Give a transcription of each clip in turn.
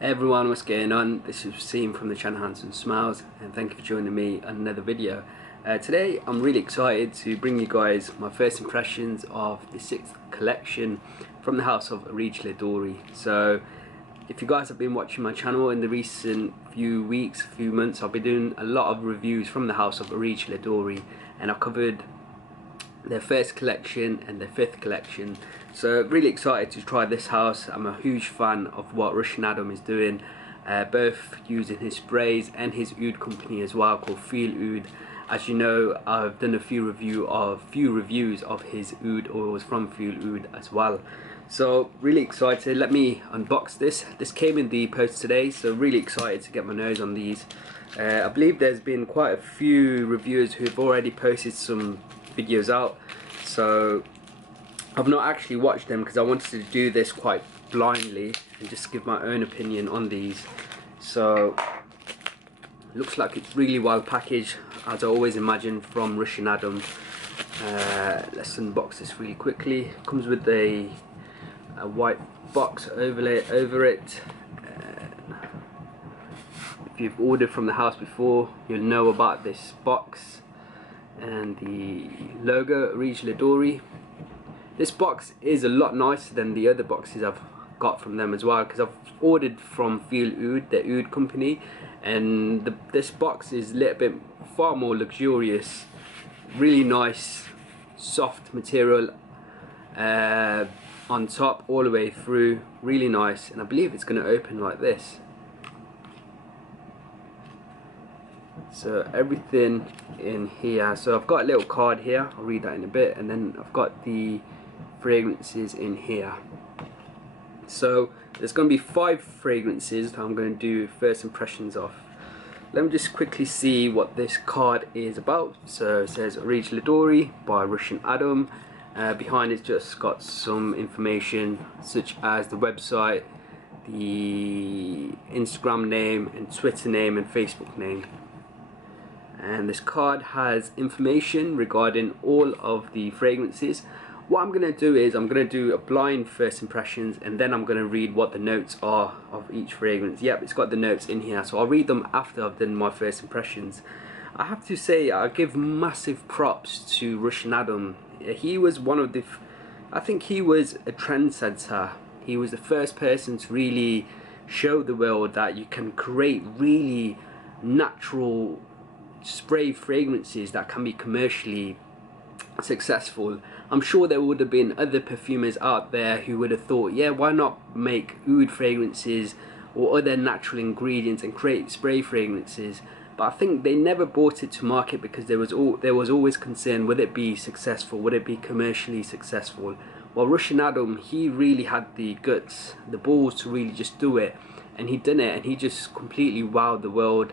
Hey everyone, what's going on? This is Waseem from the channel Handsome Smiles, and thank you for joining me on another video. Today I'm really excited to bring you guys my first impressions of the 6th collection from the house of Areej Dore. So if you guys have been watching my channel in the recent few weeks, few months, I'll be doing a lot of reviews from the house of Areej Dore, and I've covered their first collection and their 5th collection. So really excited to try this house. I'm a huge fan of what Russian Adam is doing, both using his sprays and his oud company as well, called Feel Oud. As you know, I've done a few reviews of his oud oils from Feel Oud as well. So really excited. Let me unbox this. This came in the post today, so really excited to get my nose on these. I believe there's been quite a few reviewers who've already posted some videos out, so I've not actually watched them because I wanted to do this quite blindly and just give my own opinion on these. So looks like it's really well packaged, as I always imagine from Russian Adam. Let's unbox this really quickly. Comes with a white box overlay over it. If you've ordered from the house before, you'll know about this box and the logo Areej Dore. This box is a lot nicer than the other boxes I've got from them as well, because I've ordered from Feel Oud, the oud company, and this box is a little bit far more luxurious. Really nice soft material on top all the way through, really nice, and I believe it's going to open like this. So everything in here, so I've got a little card here, I'll read that in a bit, and then I've got the fragrances in here. So there's going to be 5 fragrances that I'm going to do first impressions of. Let me just quickly see what this card is about. So it says Areej Dore by Russian Adam. Behind it's just got some information such as the website, the Instagram name and Twitter name and Facebook name. And this card has information regarding all of the fragrances. What I'm going to do is I'm going to do a blind first impressions, and then I'm going to read what the notes are of each fragrance. Yep, it's got the notes in here, so I'll read them after I've done my first impressions. I have to say, I give massive props to Russian Adam. He was one of the, I think he was a trendsetter. He was the first person to really show the world that you can create really natural spray fragrances that can be commercially successful. I'm sure there would have been other perfumers out there who would have thought, yeah, why not make oud fragrances or other natural ingredients and create spray fragrances, but I think they never brought it to market because there was always concern, would it be successful, would it be commercially successful? Well, Russian Adam, he really had the guts, the balls to really just do it, and he done it, and he just completely wowed the world.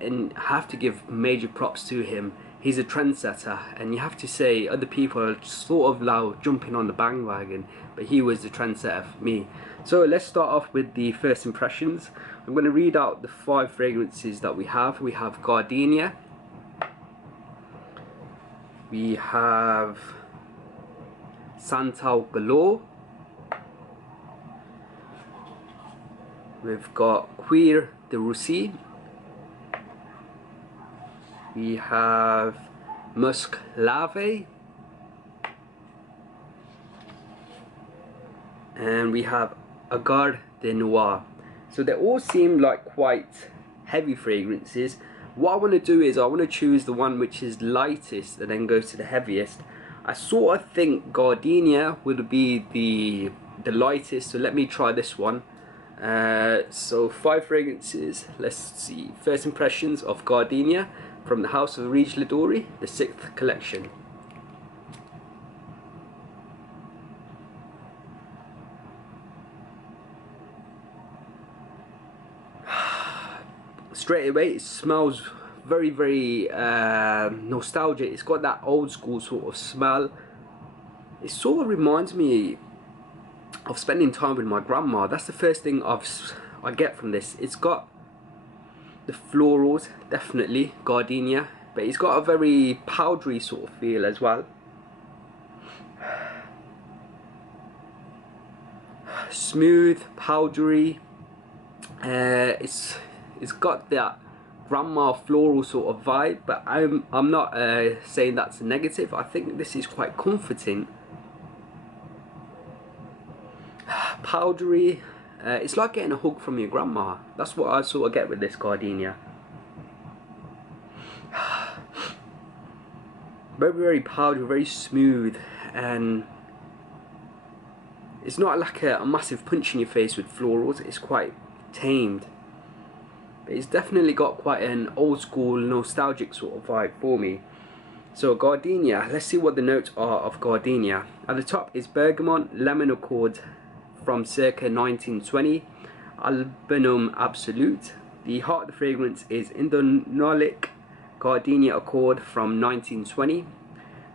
And I have to give major props to him. He's a trendsetter, and you have to say other people are sort of now jumping on the bandwagon, but he was the trendsetter for me. So let's start off with the first impressions. I'm going to read out the 5 fragrances that we have. We have Gardenia, we have Santal Galore, we've got Queer de Russie, we have Musk Lave, and we have Agar de Noir. So they all seem like quite heavy fragrances. What I want to do is I want to choose the one which is lightest and then go to the heaviest. I sort of think Gardenia would be the lightest, so let me try this one. So 5 fragrances. Let's see. First impressions of Gardenia from the house of Areej Dore, the 6th collection. Straight away it smells very, very nostalgic. It's got that old school sort of smell. It sort of reminds me of spending time with my grandma. That's the first thing I get from this. It's got the florals, definitely, Gardenia, but it's got a very powdery sort of feel as well. Smooth, powdery, It's got that grandma floral sort of vibe, but I'm not saying that's negative. I think this is quite comforting. Powdery. It's like getting a hug from your grandma. That's what I sort of get with this Gardenia. Very, very powdery, very smooth, and it's not like a massive punch in your face with florals. It's quite tamed. But it's definitely got quite an old school, nostalgic sort of vibe for me. So Gardenia, let's see what the notes are of Gardenia. At the top is bergamot, lemon accord from circa 1920, albinum absolute. The heart of the fragrance is indonolic Gardenia accord from 1920.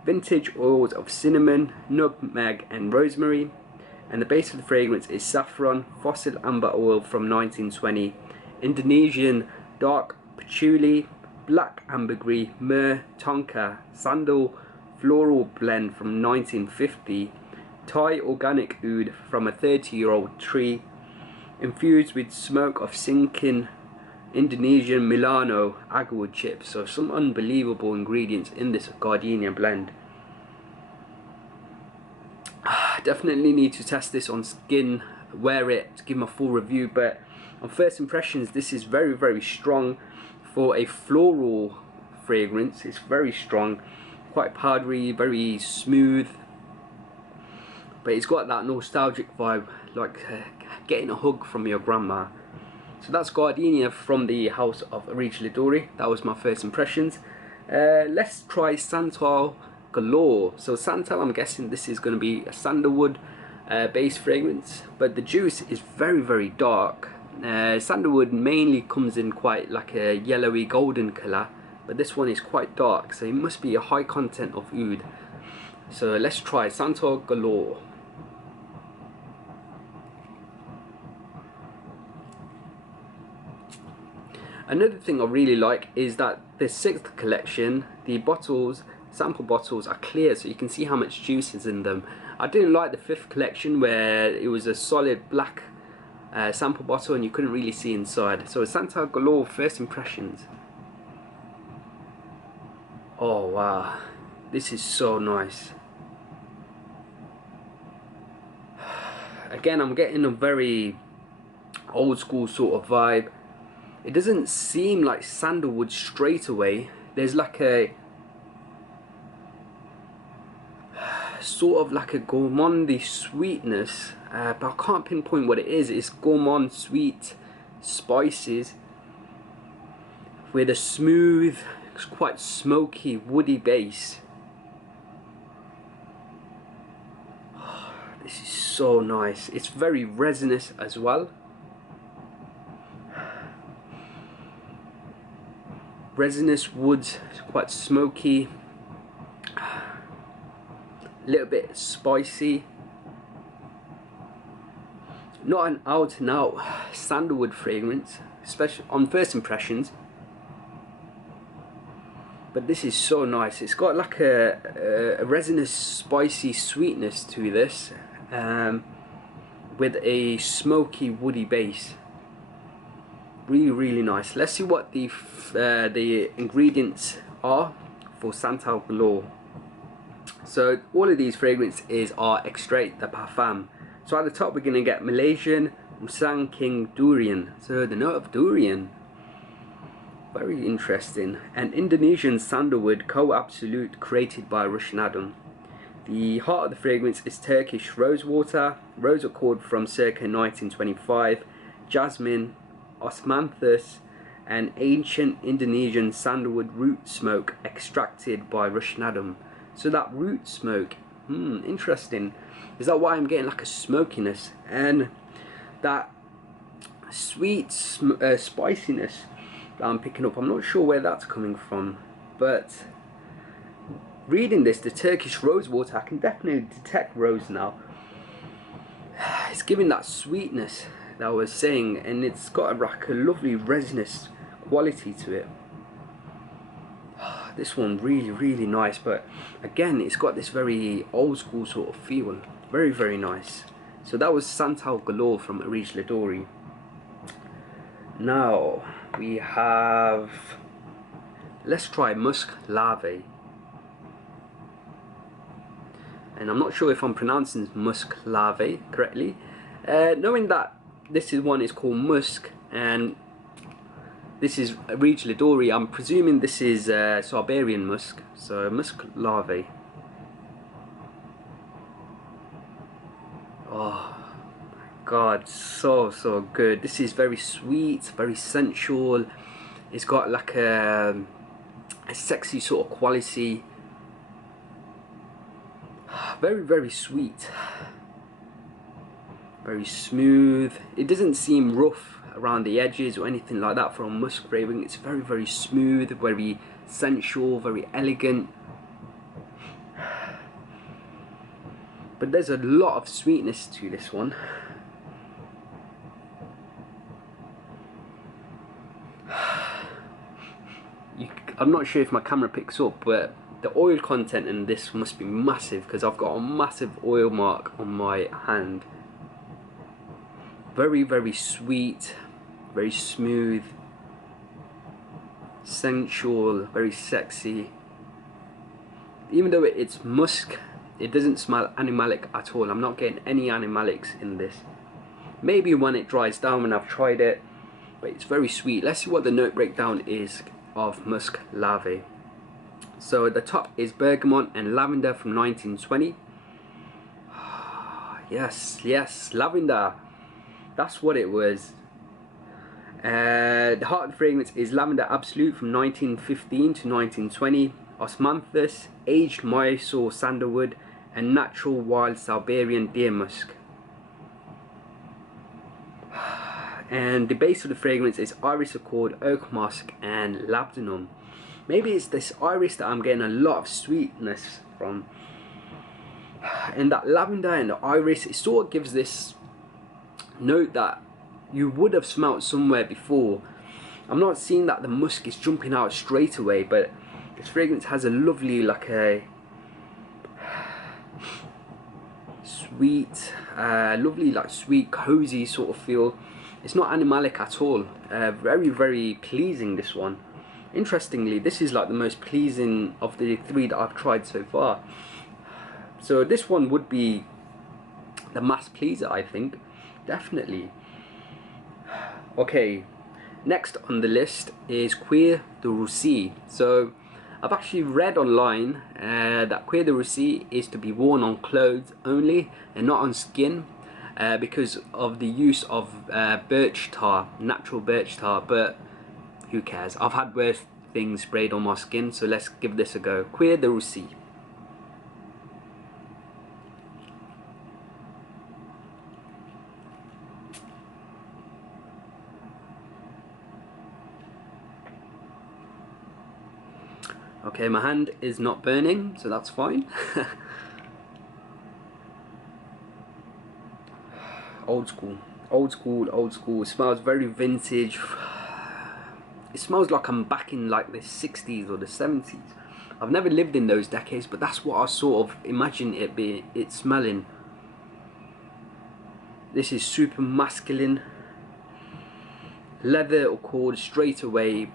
Vintage oils of cinnamon, nutmeg and rosemary. And the base of the fragrance is saffron, fossil amber oil from 1920. Indonesian dark patchouli, black ambergris, myrrh, tonka, sandal, floral blend from 1950, Thai organic oud from a 30-year-old tree, infused with smoke of sinking Indonesian Milano agarwood chips. So some unbelievable ingredients in this Gardenia blend. Definitely need to test this on skin, wear it, to give my full review, but on first impressions this is very, very strong for a floral fragrance. It's very strong, quite powdery, very smooth, but it's got that nostalgic vibe, like getting a hug from your grandma. So that's Gardenia from the house of Areej Dore. That was my first impressions. Let's try Santal Galore. So Santal, I'm guessing this is going to be a sandalwood base fragrance, but the juice is very, very dark. Sandalwood mainly comes in quite like a yellowy golden colour, but this one is quite dark, so it must be a high content of oud. So let's try Santal Galore. Another thing I really like is that the 6th collection, the bottles, sample bottles are clear, so you can see how much juice is in them. I didn't like the 5th collection where it was a solid black sample bottle and you couldn't really see inside. So Santal Galore, first impressions. Oh wow, this is so nice. Again, I'm getting a very old school sort of vibe. It doesn't seem like sandalwood straight away. There's like a sort of like a gourmandy sweetness, but I can't pinpoint what it is. It's gourmand sweet spices with a smooth, quite smoky, woody base. This is so nice. It's very resinous as well. Resinous woods, quite smoky, a little bit spicy. Not an out and out sandalwood fragrance, especially on first impressions, but this is so nice. It's got like a resinous spicy sweetness to this, with a smoky woody base. Really, really nice. Let's see what the ingredients are for Santal Galore. So all of these fragrances are extrait de parfum. So at the top we're going to get Malaysian Musang King Durian. So the note of durian, very interesting. And Indonesian sandalwood co-absolute created by Russian Adam. The heart of the fragrance is Turkish rosewater, rose accord from circa 1925, jasmine, osmanthus, and ancient Indonesian sandalwood root smoke extracted by Russian Adam. So that root smoke, interesting. Is that why I'm getting like a smokiness and that sweet spiciness that I'm picking up? I'm not sure where that's coming from, but reading this, the Turkish rosewater, I can definitely detect rose now. It's giving that sweetness that I was saying, and it's got a lovely resinous quality to it. This one really, really nice, but again it's got this very old school sort of feel. Very, very nice. So that was Santal Galore from Areej Dore. Now we have, let's try Musk Larvae. And I'm not sure if I'm pronouncing Musk Larvae correctly. Knowing that this one is called Musk and this is Areej Dore, I'm presuming this is Siberian musk. So Musk Larvae. Oh my god, so good. This is very sweet, very sensual. It's got like a sexy sort of quality. Very sweet, very smooth. It doesn't seem rough around the edges or anything like that for a musk fragrance. It's very smooth, very sensual, very elegant. But there's a lot of sweetness to this one. I'm not sure if my camera picks up, but the oil content in this must be massive because I've got a massive oil mark on my hand. Very sweet, very smooth, sensual, very sexy. Even though it's musk, it doesn't smell animalic at all. I'm not getting any animalics in this. Maybe when it dries down when I've tried it, but it's very sweet. Let's see what the note breakdown is of Musk Larvae. So at the top is bergamot and lavender from 1920. Yes, lavender. That's what it was. The heart of the fragrance is Lavender Absolute from 1915 to 1920. Osmanthus, aged Mysore sandalwood, and natural wild Siberian deer musk. And the base of the fragrance is iris accord, oak musk, and labdanum. Maybe it's this iris that I'm getting a lot of sweetness from. And that lavender and the iris, it sort of gives this note that you would have smelt somewhere before. I'm not seeing that the musk is jumping out straight away, but this fragrance has a lovely, like a sweet, lovely, like sweet, cozy sort of feel. It's not animalic at all. Very pleasing, this one. Interestingly, this is like the most pleasing of the three that I've tried so far. So this one would be the mass pleaser, I think. Definitely. Okay, next on the list is Cuir de Russie. So I've actually read online that Cuir de Russie is to be worn on clothes only and not on skin because of the use of birch tar, natural birch tar, but who cares? I've had worse things sprayed on my skin, so let's give this a go. Cuir de Russie. Okay, my hand is not burning, so that's fine. Old school. It smells very vintage. It smells like I'm back in like the 60s or the 70s. I've never lived in those decades, but that's what I sort of imagine it smelling. This is super masculine. Leather accord straight away.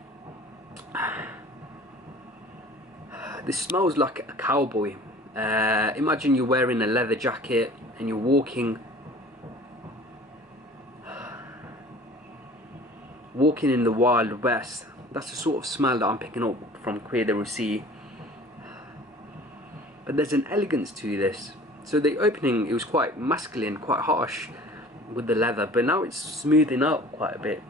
This smells like a cowboy. Imagine you're wearing a leather jacket and you're walking in the Wild West. That's the sort of smell that I'm picking up from Cuir de Russie. But there's an elegance to this. So the opening, it was quite masculine, quite harsh with the leather, but now it's smoothing out quite a bit.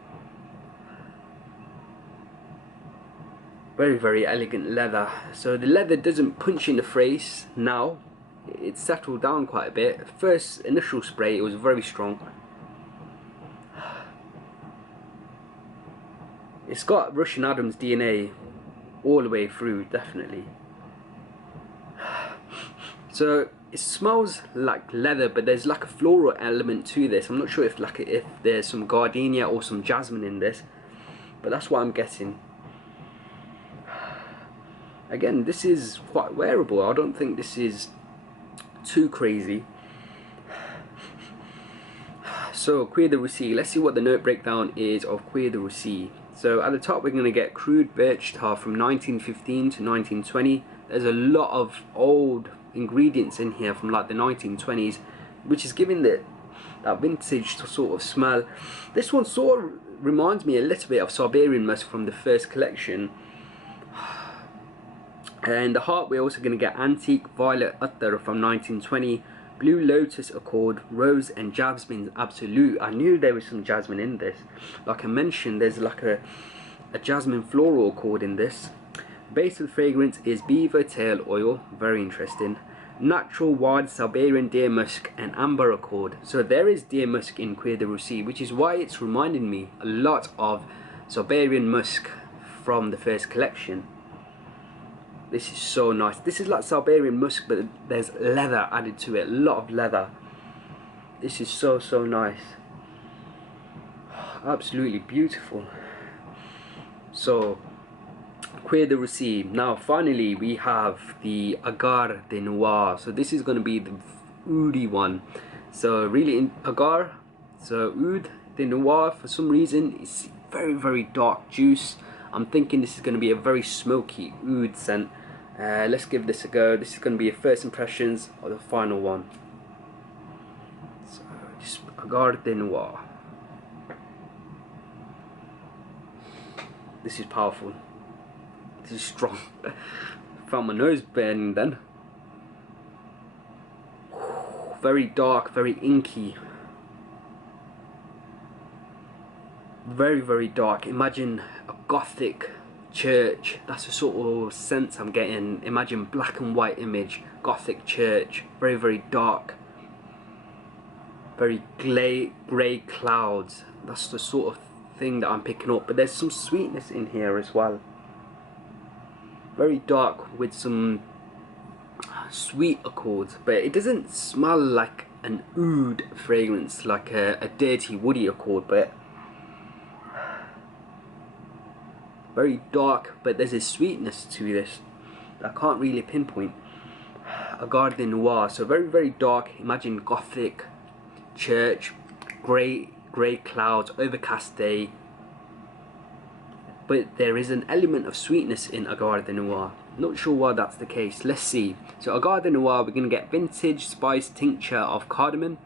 Very elegant leather. So the leather doesn't punch in the face now. It's settled down quite a bit. First initial spray, it was very strong. It's got Russian Adams DNA all the way through, definitely. So it smells like leather, but there's like a floral element to this. I'm not sure if there's some gardenia or some jasmine in this, but that's what I'm getting. Again, this is quite wearable. I don't think this is too crazy. So Queer the Russie, let's see what the note breakdown is of Queer the Russie. So at the top we're going to get crude birch tar from 1915 to 1920. There's a lot of old ingredients in here from like the 1920s, which is giving that vintage sort of smell. This one sort of reminds me a little bit of Siberian musk from the first collection. And the heart, we're also going to get antique violet attar from 1920, blue lotus accord, rose and jasmine absolute. I knew there was some jasmine in this. Like I mentioned, there's like a jasmine floral accord in this. Base of the fragrance is beaver tail oil, very interesting. Natural wild Siberian deer musk and amber accord. So there is deer musk in Queer the Russie, which is why it's reminding me a lot of Siberian musk from the first collection. This is so nice. This is like Siberian musk, but there's leather added to it, a lot of leather. This is so nice. Absolutely beautiful. So Queer the Russie. Now finally we have the Agar de Noir. So this is going to be the oudi one. So really in Agar, so oud de Noir, for some reason it's very dark juice. I'm thinking this is going to be a very smoky oud scent. Let's give this a go. This is going to be a first impressions of the final one. So just Agar de Noir. This is powerful. This is strong. Found my nose burning then. Very dark, very inky. Very dark. Imagine a gothic church. That's the sort of sense I'm getting. Imagine black and white image, gothic church, very dark, very grey clouds. That's the sort of thing that I'm picking up. But there's some sweetness in here as well. Very dark with some sweet accords, but it doesn't smell like an oud fragrance, like a dirty woody accord, but very dark, but there's a sweetness to this that I can't really pinpoint. Agar de Noir, so very dark. Imagine gothic church, grey clouds, overcast day, but there is an element of sweetness in Agar de Noir. Not sure why that's the case. Let's see. So Agar de Noir, we're going to get vintage spice tincture of cardamom,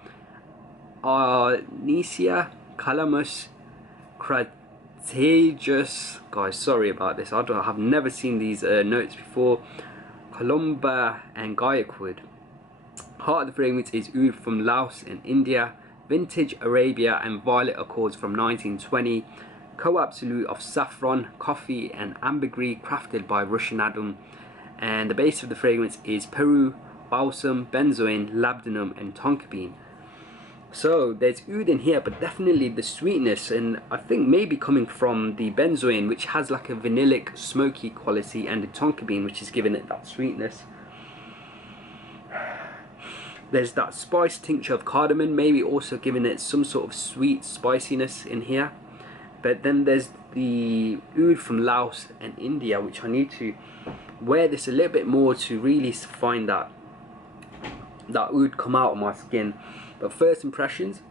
arnica, calamus, crataegus, guys sorry about this, I have never seen these notes before, columba and gaiaquood. Heart of the fragrance is oud from Laos and India, vintage Arabia and violet accords from 1920, co-absolute of saffron, coffee and ambergris crafted by Russian Adam, and the base of the fragrance is Peru, balsam, benzoin, labdanum and tonka bean. So there's oud in here, but definitely the sweetness, and I think maybe coming from the benzoin, which has like a vanillic smoky quality, and the tonka bean, which is giving it that sweetness. There's that spice tincture of cardamom, maybe also giving it some sort of sweet spiciness in here. But then there's the oud from Laos and India, which I need to wear this a little bit more to really find that oud come out of my skin. But first impressions,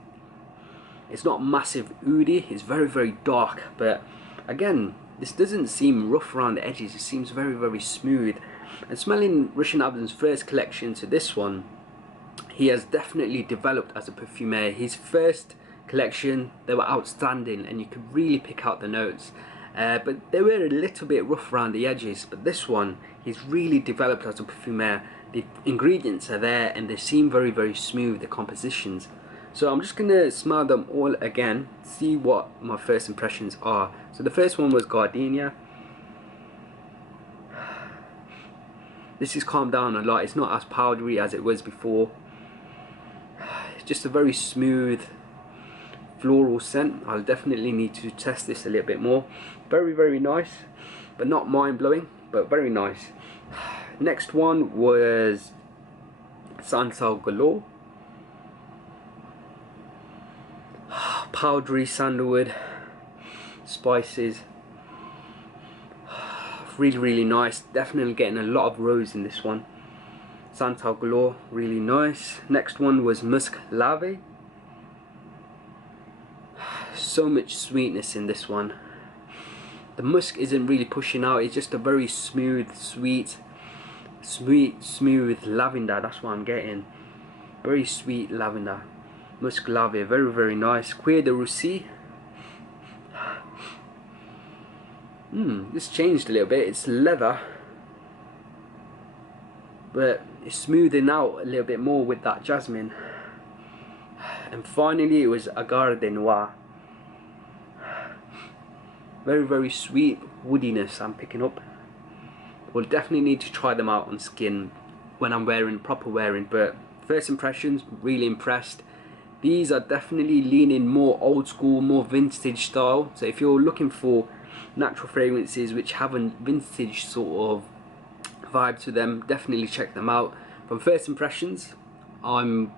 it's not massive oudy, it's very dark, but again, this doesn't seem rough around the edges, it seems very smooth. And smelling Russian Abdon's first collection to this one, he has definitely developed as a perfumer. His first collection, they were outstanding and you could really pick out the notes, but they were a little bit rough around the edges. But this one, he's really developed as a perfumer. The ingredients are there and they seem very smooth, the compositions. So I'm just gonna smell them all again, see what my first impressions are. So the first one was Gardenia. This has calmed down a lot, it's not as powdery as it was before. It's just a very smooth floral scent. I'll definitely need to test this a little bit more. Very nice, but not mind-blowing, but very nice. Next one was Santal galore. Powdery sandalwood, spices, really nice. Definitely getting a lot of rose in this one. Santal galore, really nice. Next one was Musk lave. so much sweetness in this one. The musk isn't really pushing out, it's just a very smooth, smooth lavender. That's what I'm getting. Very sweet lavender. Musk lave, very nice. Cuir de Russie. This changed a little bit. It's leather, but it's smoothing out a little bit more with that jasmine. And finally, it was Agar de Noir. Very sweet woodiness I'm picking up. We'll definitely need to try them out on skin when I'm wearing proper wearing, but first impressions, really impressed. These are definitely leaning more old school, more vintage style. So if you're looking for natural fragrances which have a vintage sort of vibe to them, definitely check them out. From first impressions, I'm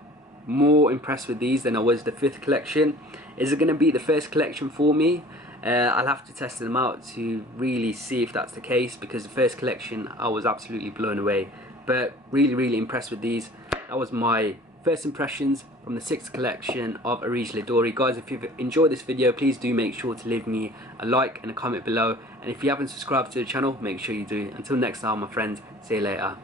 more impressed with these than I was the 5th collection. Is it going to be the first collection for me? I'll have to test them out to really see if that's the case, because the first collection I was absolutely blown away. But really impressed with these. That was my first impressions from the 6th collection of Areej Dore. Guys, if you've enjoyed this video, please do make sure to leave me a like and a comment below. And if you haven't subscribed to the channel, make sure you do. Until next time, my friends, see you later.